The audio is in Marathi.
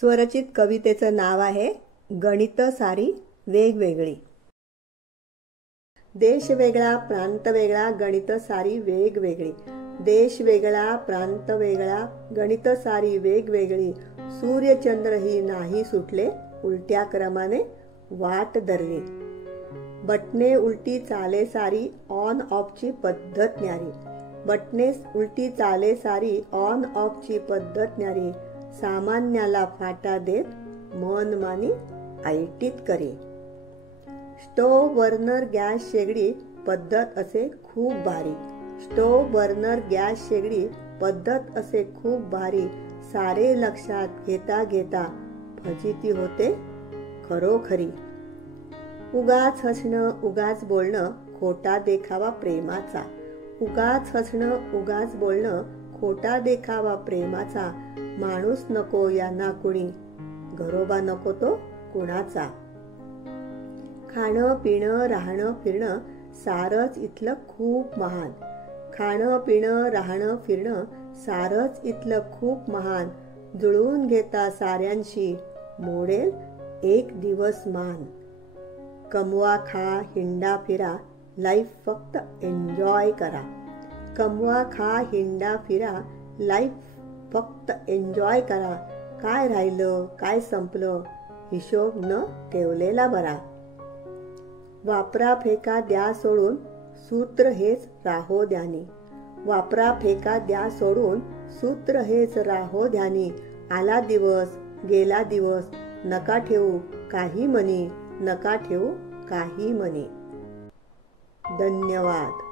स्वरचित कवितेचं नाव आहे गणित सारी वेगवेगळी। देश वेगळा प्रांत वेगळा गणित सारी वेगवेगळी। देश वेगळा प्रांत वेगळा गणित सारी वेगवेगळी। सूर्य चंद्र ही नाही सुटले उलट्या क्रमाने वाट धरली। बटणे उलटी चाले सारी ऑन ऑफ ची पद्धत न्यारी। बटणे उलटी चाले सारी ऑन ऑफ ची पद्धत न्यारी। सामान्याला फाटा देत मनमानी आयटीत करी। स्टोव बर्नर गॅस शेगडी पद्धत असे खूप भारी। स्टोव बर्नर गॅस शेगडी पद्धत असे खूप भारी। सारे लक्षात घेता घेता फजिती होते खरोखरी। उगाच हसणं उगाच बोलणं खोटा देखावा प्रेमाचा। उगाच हसणं उगाच बोलणं खोटा देखावा प्रेमाचा। माणूस नको यांना कुणी घरोबा नको तो कुणाचा। खाणं पिणं राहणं फिरणं सारच इथलं खूप महान। खाणं पिणं राहणं फिरणं सारच इथलं खूप महान। जुळवून घेता साऱ्यांशी मोडेल एक दिवस मान। कमवा खा हिंडा फिरा लाईफ फक्त एन्जॉय करा। कमवा खा हिंडा फिरा लाईफ फक्त एन्जॉय करा। काय राहिलं काय संपलं हिशोब न ठेवलेला बरा। वापरा फेका द्या सोडून सूत्र हेच राहो ध्यानी। वापरा फेका द्या सोडून सूत्र हेच राहो ध्यानी। आला दिवस गेला दिवस नका ठेवू काही मनी। नका ठेवू काही मनी। धन्यवाद।